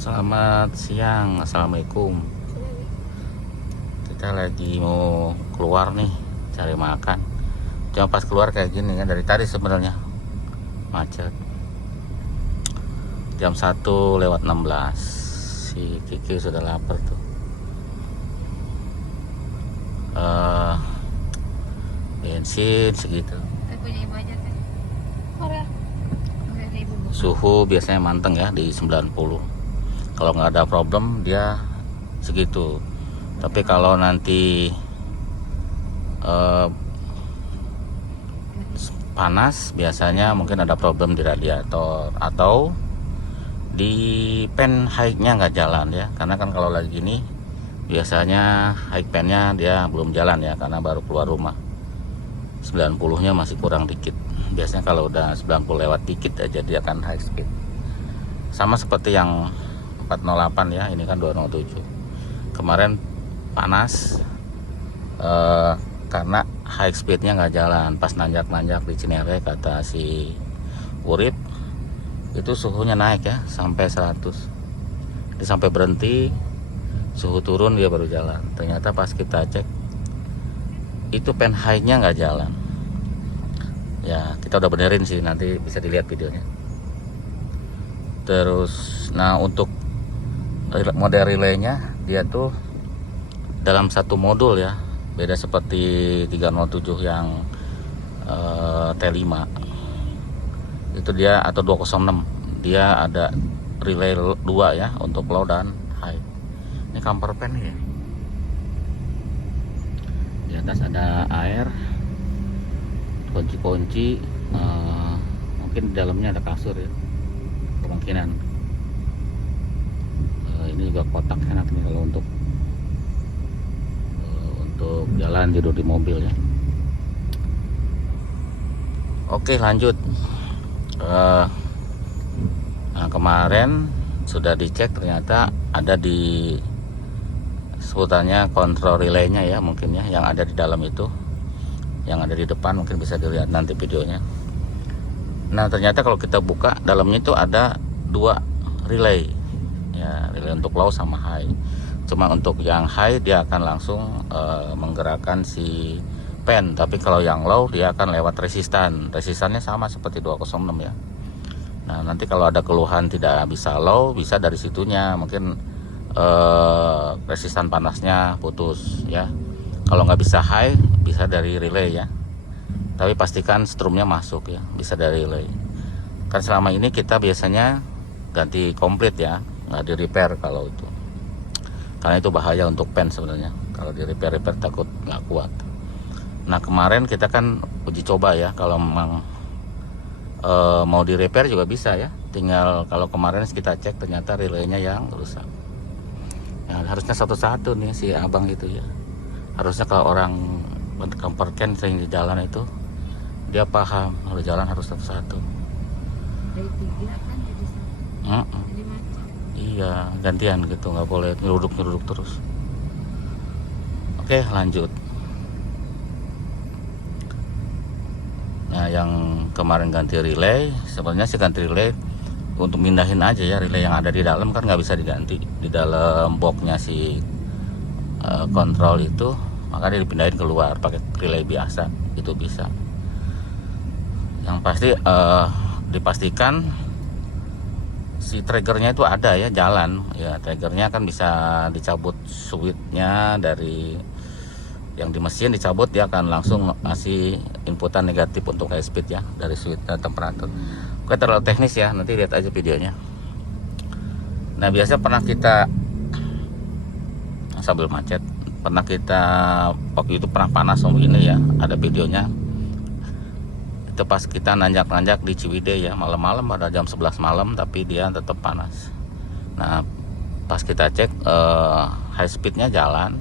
Selamat siang, assalamualaikum. Kita lagi mau keluar nih, cari makan. Cuma pas keluar kayak gini kan, dari tadi sebenarnya macet. Jam 1:16. Si Kiki sudah lapar tuh. Bensin segitu. Punya ibu aja teh. Korea. Punya ibu. Suhu biasanya manteng ya di 90. Kalau nggak ada problem dia segitu. Tapi kalau nanti panas biasanya mungkin ada problem di radiator atau di fan high-nya nggak jalan ya. Karena kan kalau lagi gini biasanya high fan-nya dia belum jalan ya, karena baru keluar rumah. 90-nya masih kurang dikit. Biasanya kalau udah 90 lewat dikit aja dia akan high speed. Sama seperti yang 408 ya, ini kan 207. Kemarin panas karena high speednya nggak jalan. Pas nanjak-nanjak di Cinere, kata si Urip, itu suhunya naik ya sampai 100. Dia sampai berhenti, suhu turun dia baru jalan. Ternyata pas kita cek itu pen high-nya nggak jalan. Ya kita udah benerin sih, nanti bisa dilihat videonya. Terus nah untuk model relaynya dia tuh dalam satu modul ya, beda seperti 307 yang T5 itu dia, atau 206 dia ada relay 2 ya untuk low dan high. Ini camper van ya, di atas ada air, kunci-kunci, mungkin di dalamnya ada kasur ya, kemungkinan. Ini juga kotak, enak nih kalau untuk jalan tidur di mobil ya. Oke lanjut. Nah, kemarin sudah dicek, ternyata ada di sebutannya kontrol relaynya ya, mungkin ya, yang ada di dalam itu, yang ada di depan, mungkin bisa dilihat nanti videonya. Nah ternyata kalau kita buka dalamnya itu ada 2 relay ya, relay untuk low sama high. Cuma untuk yang high dia akan langsung menggerakkan si pen, tapi kalau yang low dia akan lewat resistannya sama seperti 206 ya. Nah nanti kalau ada keluhan tidak bisa low, bisa dari situnya, mungkin resistan panasnya putus ya. Kalau nggak bisa high, bisa dari relay ya, tapi pastikan strumnya masuk ya, bisa dari relay. Kan selama ini kita biasanya ganti komplit ya, nggak di repair kalau itu, karena itu bahaya untuk pen sebenarnya. Kalau di repair takut nggak kuat. Nah kemarin kita kan uji coba ya, kalau memang mau di repair juga bisa ya, tinggal kalau kemarin kita cek ternyata relaynya yang rusak ya. Harusnya satu-satu nih si abang itu ya, harusnya kalau orang camper van sering di jalan itu dia paham kalau jalan harus satu-satu. Dari 3 kan jadi 1. Jadi macet. Iya gantian gitu, nggak boleh nyeruduk terus. Oke lanjut. Nah yang kemarin ganti relay, sebenarnya sih ganti relay untuk mindahin aja ya, relay yang ada di dalam kan nggak bisa diganti di dalam boxnya si kontrol itu, maka dia dipindahin keluar pakai relay biasa itu bisa. Yang pasti dipastikan si triggernya itu ada ya, jalan ya. Triggernya kan bisa dicabut switchnya dari yang di mesin, dicabut dia akan langsung ngasih inputan negatif untuk high speed ya, dari switch temperatur. Oke terlalu teknis ya, nanti lihat aja videonya. Nah biasa pernah kita sambil macet, pernah kita waktu itu pernah panas begini ya, ada videonya. Itu pas kita nanjak-nanjak di Ciwidey ya, malam-malam, pada jam 11 malam, tapi dia tetap panas. Nah pas kita cek high speednya jalan,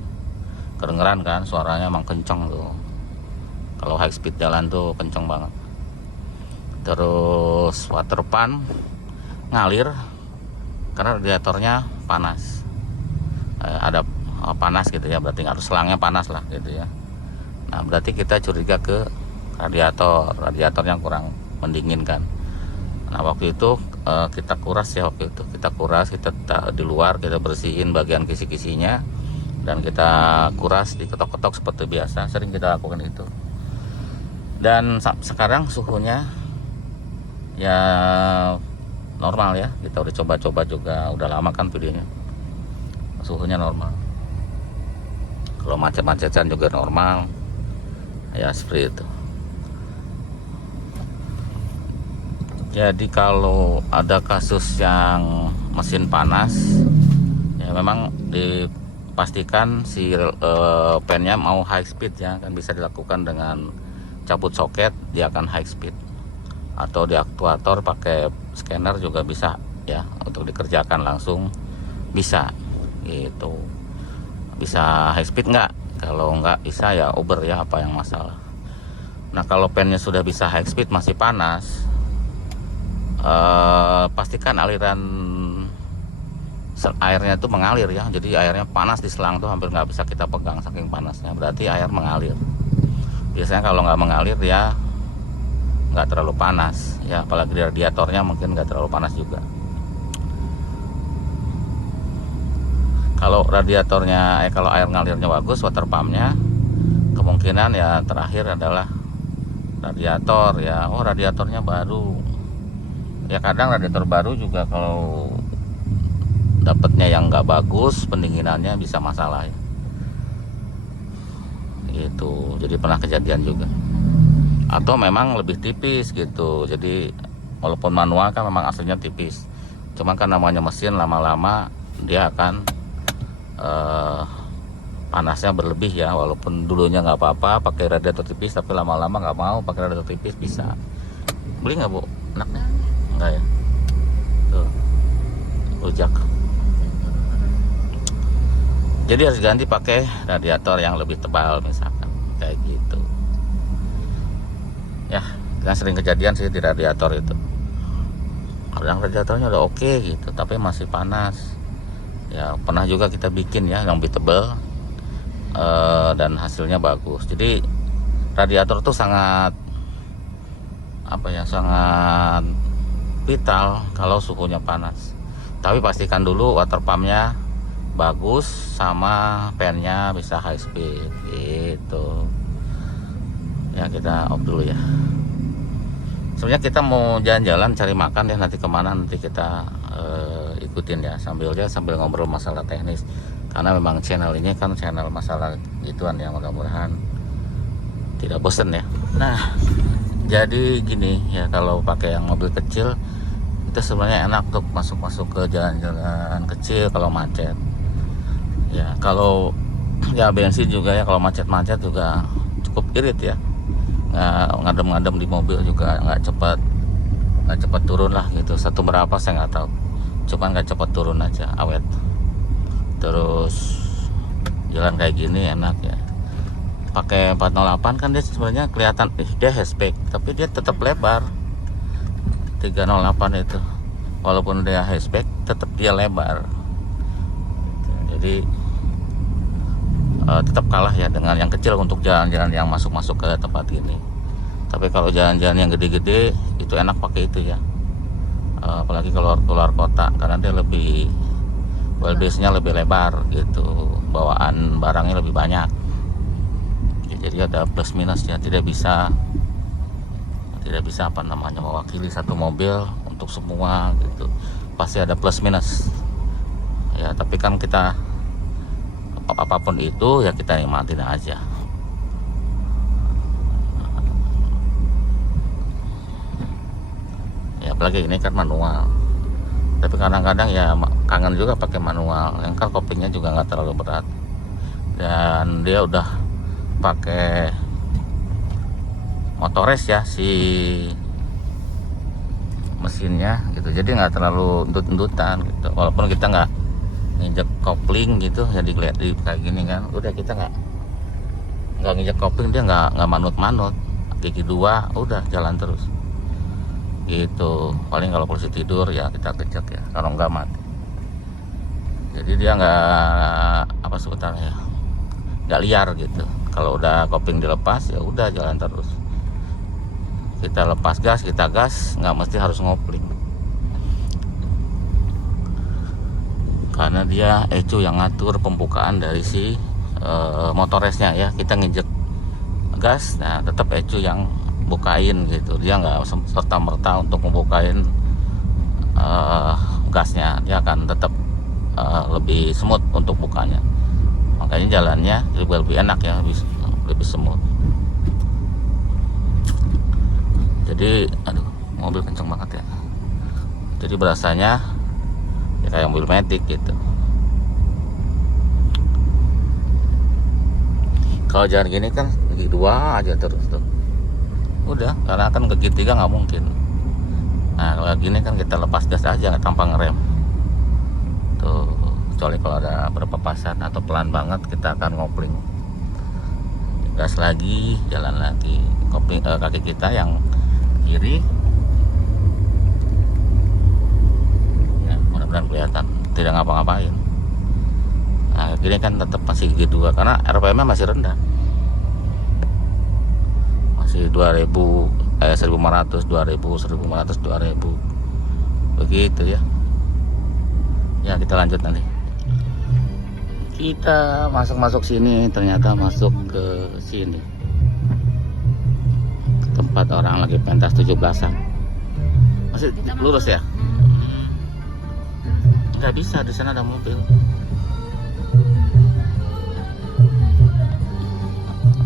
kedengeran kan suaranya emang kenceng tuh. Kalau high speed jalan tuh kenceng banget. Terus water pump ngalir karena radiatornya panas, ada panas gitu ya, berarti harus selangnya panas lah gitu ya. Nah berarti kita curiga ke radiatornya kurang mendinginkan. Nah waktu itu kita kuras ya waktu itu. Kita kuras, kita di luar kita bersihin bagian kisi-kisinya dan kita kuras, diketok-ketok seperti biasa. Sering kita lakukan itu. Dan sekarang suhunya ya normal ya. Kita udah coba-coba juga, udah lama kan videonya. Suhunya normal. Kalau macet-macetan juga normal. Ya seperti itu. Jadi kalau ada kasus yang mesin panas, ya memang dipastikan si pennya mau high speed ya, kan bisa dilakukan dengan cabut soket, dia akan high speed. Atau di aktuator pakai scanner juga bisa ya, untuk dikerjakan langsung bisa gitu. Bisa high speed nggak? Kalau nggak bisa ya Uber ya, apa yang masalah. Nah kalau pennya sudah bisa high speed masih panas, pastikan aliran airnya itu mengalir ya. Jadi airnya panas di selang tuh hampir nggak bisa kita pegang saking panasnya, berarti air mengalir. Biasanya kalau nggak mengalir ya nggak terlalu panas ya, apalagi radiatornya mungkin nggak terlalu panas juga. Kalau radiatornya kalau air ngalirnya bagus, water pumpnya, kemungkinan ya terakhir adalah radiator ya. Oh radiatornya baru ya, kadang radiator baru juga kalau dapatnya yang nggak bagus, pendinginannya bisa masalah ya gitu. Jadi pernah kejadian juga. Atau memang lebih tipis gitu. Jadi walaupun manual kan memang aslinya tipis, cuman kan namanya mesin, lama-lama dia akan panasnya berlebih ya. Walaupun dulunya nggak apa-apa pakai radiator tipis, tapi lama-lama nggak mau pakai radiator tipis. Bisa beli nggak Bu? Enaknya enggak ya? Tuh rujak. Jadi harus ganti pakai radiator yang lebih tebal misalkan kayak gitu ya. Kan sering kejadian sih di radiator itu, kadang radiatornya udah oke gitu tapi masih panas ya. Pernah juga kita bikin ya yang lebih tebal, dan hasilnya bagus. Jadi radiator tuh sangat sangat vital kalau suhunya panas. Tapi pastikan dulu water pumpnya bagus sama pennya bisa high speed gitu ya. Kita off dulu ya. Sebenarnya kita mau jalan-jalan cari makan ya, nanti kemana nanti kita ikutin ya, sambil ngobrol masalah teknis, karena memang channel ini kan channel masalah gituan ya. Mudah-mudahan tidak bosen ya. Nah jadi gini ya, kalau pakai yang mobil kecil itu sebenarnya enak untuk masuk ke jalan-jalan kecil kalau macet ya. Kalau ya bensin juga ya, kalau macet-macet juga cukup irit ya. Ngadem-ngadem di mobil juga nggak cepat turun lah gitu. Satu berapa saya nggak tahu, cuman nggak cepat turun aja, awet. Terus jalan kayak gini enak ya. Pakai 408 kan dia sebenarnya kelihatan dia hatchback, tapi dia tetap lebar. 308 itu walaupun dia hatchback tetap dia lebar. Jadi tetap kalah ya dengan yang kecil untuk jalan-jalan yang masuk ke tempat ini. Tapi kalau jalan-jalan yang gede-gede itu enak pakai itu ya. Apalagi kalau keluar kota, karena dia lebih wheelbase-nya lebih lebar gitu, bawaan barangnya lebih banyak. Jadi ada plus minusnya, tidak bisa mewakili satu mobil untuk semua gitu. Pasti ada plus minus ya. Tapi kan kita apapun itu ya kita nikmatin aja ya. Apalagi ini kan manual, tapi kadang-kadang ya kangen juga pakai manual. Yang kan kopingnya juga nggak terlalu berat, dan dia udah pakai motores ya si mesinnya gitu. Jadi nggak terlalu endut-endutan gitu. Walaupun kita nggak nginjek kopling gitu, jadi kayak gini kan, udah kita nggak nginjek kopling, dia nggak manut-manut, gigi dua udah jalan terus gitu. Paling kalau posisi tidur ya kita kejek ya, kalau nggak mati. Jadi dia nggak sebutannya, nggak liar gitu. Kalau udah kopling dilepas ya udah jalan terus. Kita lepas gas, kita gas, nggak mesti harus ngopling. karena dia ECU yang ngatur pembukaan dari si motor race-nya ya. Kita nginjek gas, nah tetap ECU yang bukain gitu, dia nggak serta merta untuk membukain gasnya, dia akan tetap lebih smooth untuk bukanya, makanya jalannya lebih enak ya, lebih smooth. Jadi aduh, mobil kenceng banget ya, jadi berasanya ya kayak mobil metik gitu. Kalau jalan gini kan gigi 2 aja terus tuh udah, karena kan ke G3 nggak mungkin. Nah kalau gini kan kita lepas gas aja tanpa ngerem tuh, kecuali kalau ada berpapasan atau pelan banget kita akan ngopling, gas lagi, jalan lagi. Kopling, kaki kita yang kiri ya, mudah-mudahan kelihatan tidak ngapa-ngapain. Nah gini kan tetap masih G2 karena RPM nya masih rendah, masih 2000, 1500, 2000, 1500, 2000 begitu ya. Ya kita lanjut nanti. Kita masuk sini, ternyata masuk ke sini, tempat orang lagi pentas 17-an. Masih lurus ya? Nggak bisa, di sana ada mobil.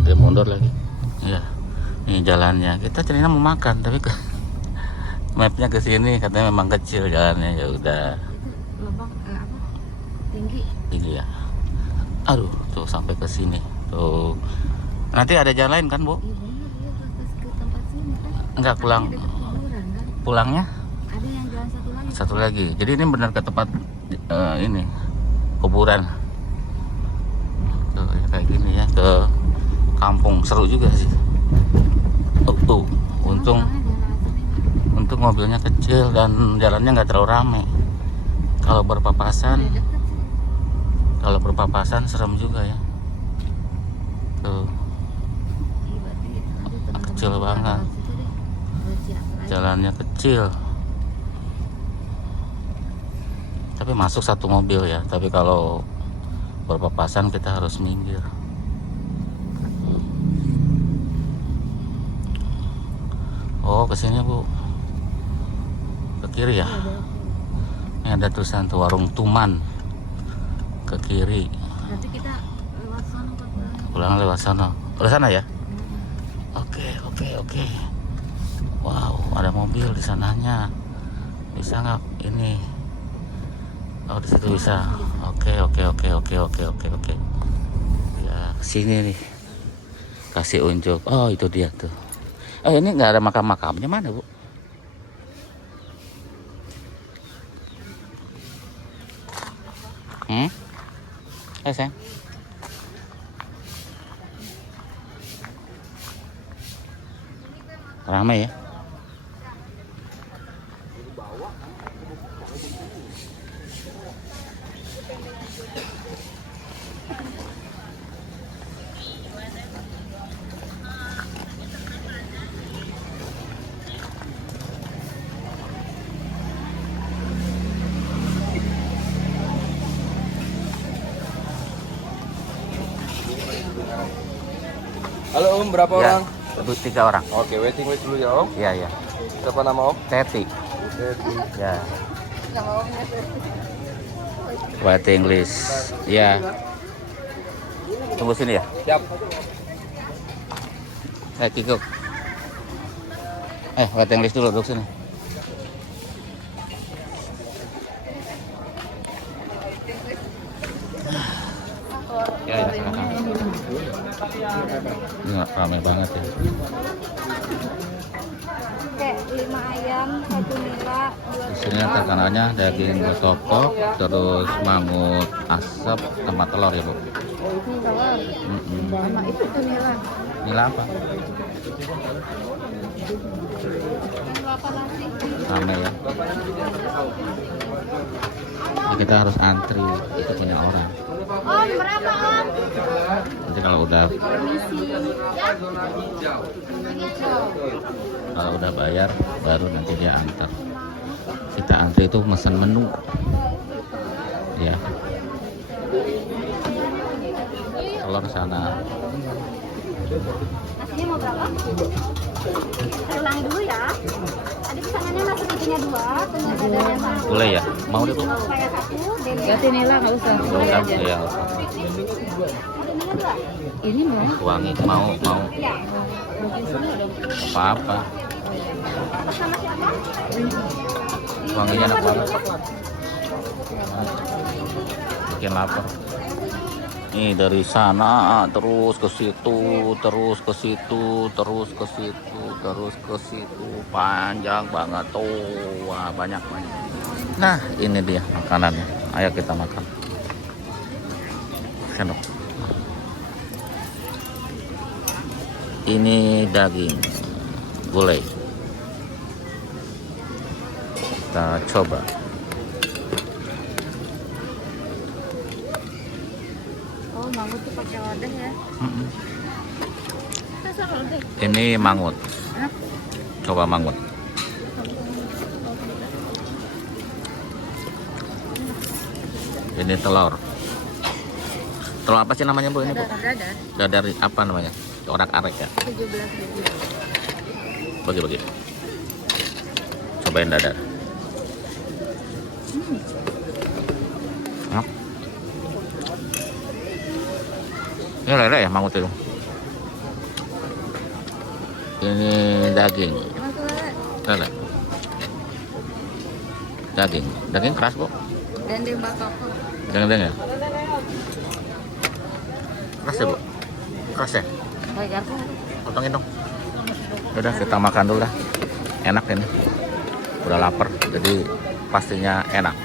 Dia mundur lagi. Iya. Ini jalannya. Kita cerita mau makan, tapi ke mapnya ke sini katanya memang kecil jalannya. Ya udah. Lubang apa? Tinggi ya. Aduh, tuh sampai ke sini. Tuh. Nanti ada jalan lain kan, Bu? iya bener, dia ke tempat sini kan. Enggak pulang. Ada kuburan kan, Pulangnya ada yang jalan satu lagi. satu lagi. Jadi ini benar ke tempat ini kuburan. Tuh, ya, kayak gini ya, ke kampung. Seru juga sih. Untung mobilnya kecil dan jalannya nggak terlalu ramai. Kalau berpapasan serem juga ya. Tuh kecil banget, jalannya kecil. Tapi masuk satu mobil ya. Tapi kalau berpapasan kita harus minggir. Oh kesini Bu, ke kiri ya. Ini ada tulisan tuh warung Tuman, ke kiri. Nanti kita lewat sana Pulang lewat sana. Lewat sana ya. Oke. Wow, ada mobil di sananya. Bisa nggak ini? Oh di situ bisa. Oke. Ya sini nih. Kasih unjuk. Oh itu dia tuh. Ini nggak ada makam-makamnya, mana Bu? Sayang. Ramai ya. Halo Om, berapa orang? Lebih 3 orang. Oke, waiting list dulu ya Om. Iya. Siapa nama Om? Teti. Teti. Ya. Waiting list. Ya. Tunggu sini ya. Siap. Kikuk. Waiting list dulu, duduk sini. Ya, silakan. Ini ramai banget ya. Oke, 5 ayam, 1 nila, 2 Di sini terkenalnya daging batokok, terus mangut asap sama telur ya Bu. telur. Sama itu tuh nila. Nila apa? Yang 8 nasi. Ramai ya. Jadi kita harus antri, itu punya orang. Om, berapa Om? Nanti kalau udah bayar baru nanti dia antar. Kita antri itu mesen menu ya. ke sana. Nasinya mau berapa? Saya ulangi dulu ya. Tadi pesanannya nasi bikinnya 2, punya dadar yang satu. Boleh ya? Mau deh, Bu? Supaya 1, demi. Ganti nila nggak usah. Nggak Boleh usah, aja. iya. Deminya 2. Ini mau. Wangi, mau. Iya. Apa-apa. Atas nama siapa? Wanginya enak banget. Bikin lapar. Nih dari sana terus ke situ, terus ke situ, terus ke situ, terus ke situ, panjang banget tuh. Wah, banyak. Nah, ini dia makanannya. Ayo kita makan. Sendok. Ini daging gulai. Kita coba. Oh, mangut tuh pakai wadah ya. Mm-mm. Masa kalau deh. Ini mangut. Hah? Coba mangut. Ini telur. Telur apa sih namanya, Bu? Ini, Bu? Dadar. Dadar apa namanya? Orak-arik ya? 17.000. Bagi-bagi. Cobain dadar. Enak. Ini lele ya mangut itu. Ini daging. Emang tuh lele. Lele. Daging keras, Bu. Dendeng batoko. Daging ya. Keras ya, Bu. Keras ya. Baik garpu. Potongin dong. Udah kita makan dulu dah. Enak ini. Udah lapar, jadi pastinya enak.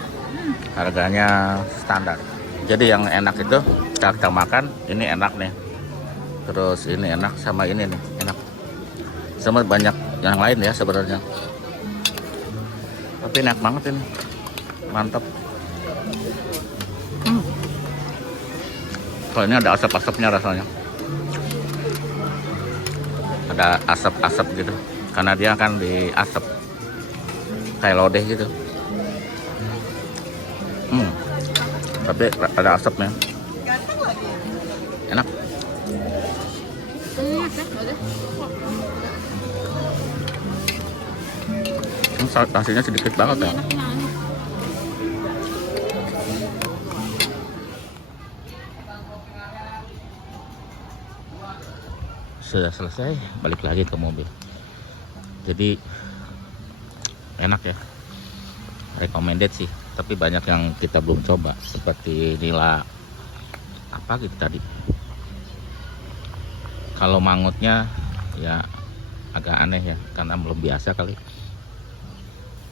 Harganya standar. Jadi yang enak itu kita makan, ini enak nih. Terus ini enak sama ini nih, enak. Sama banyak yang lain ya sebenarnya. Tapi enak banget ini. Mantap. Kalau ini ada asap-asapnya rasanya. Ada asap-asap gitu. Karena dia kan diasap. Kayak lodeh gitu. Tapi ada asapnya. Enak. Hasilnya sedikit banget ya. Sudah selesai, balik lagi ke mobil. Jadi enak ya, recommended sih. Tapi banyak yang kita belum coba, seperti nila apa gitu tadi. Kalau mangutnya ya agak aneh ya, karena belum biasa kali.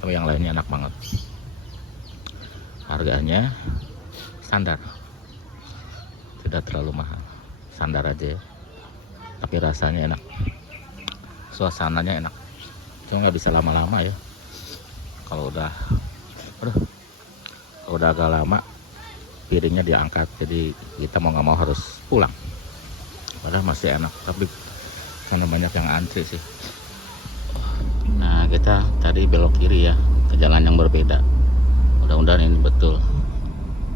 Tapi yang lainnya enak banget. Harganya standar, tidak terlalu mahal, standar aja ya. Tapi rasanya enak, suasananya enak. Cuma nggak bisa lama-lama ya. Kalau udah agak lama, piringnya diangkat. Jadi kita mau nggak mau harus pulang. Padahal masih enak, tapi karena banyak yang antri sih. Nah, kita tadi belok kiri ya, ke jalan yang berbeda. Mudah-mudahan ini betul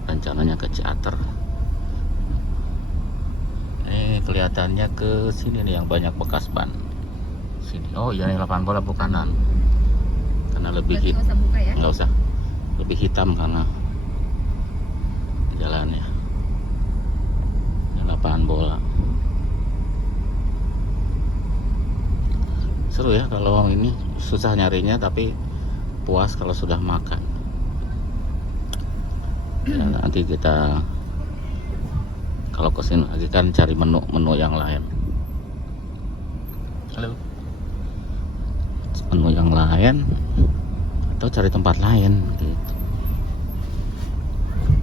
rencananya ke Ciater. Kelihatannya ke sini nih yang banyak bekas ban. Sini. Oh iya, nih lapangan bola bukanan. Karena lebih Nggak usah buka ya. nggak usah. Lebih hitam karena jalannya. Ini lapangan bola. Seru ya kalau ini, susah nyarinya tapi puas kalau sudah makan. Ya, nanti kita kalau kesini lagi kan cari menu yang lain. Halo. Menu yang lain atau cari tempat lain gitu.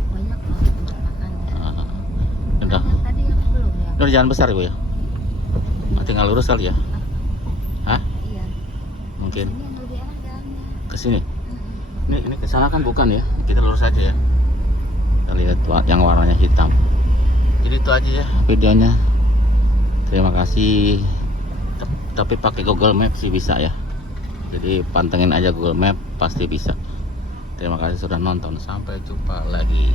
Banyak loh tempat makan. Udah. Tadi yang belum ya. Udah jalan besar Ibu ya? Tinggal lurus kali ya? Hah? Iya. Mungkin Ini yang lebih enak jalannya. ke sini. Ini ke sana kan bukan ya? Kita lurus aja ya. Kita lihat yang warnanya hitam. Jadi itu aja ya videonya. Terima kasih. Tapi pakai Google Map sih bisa ya. Jadi pantengin aja Google Map, pasti bisa. Terima kasih sudah nonton. Sampai jumpa lagi.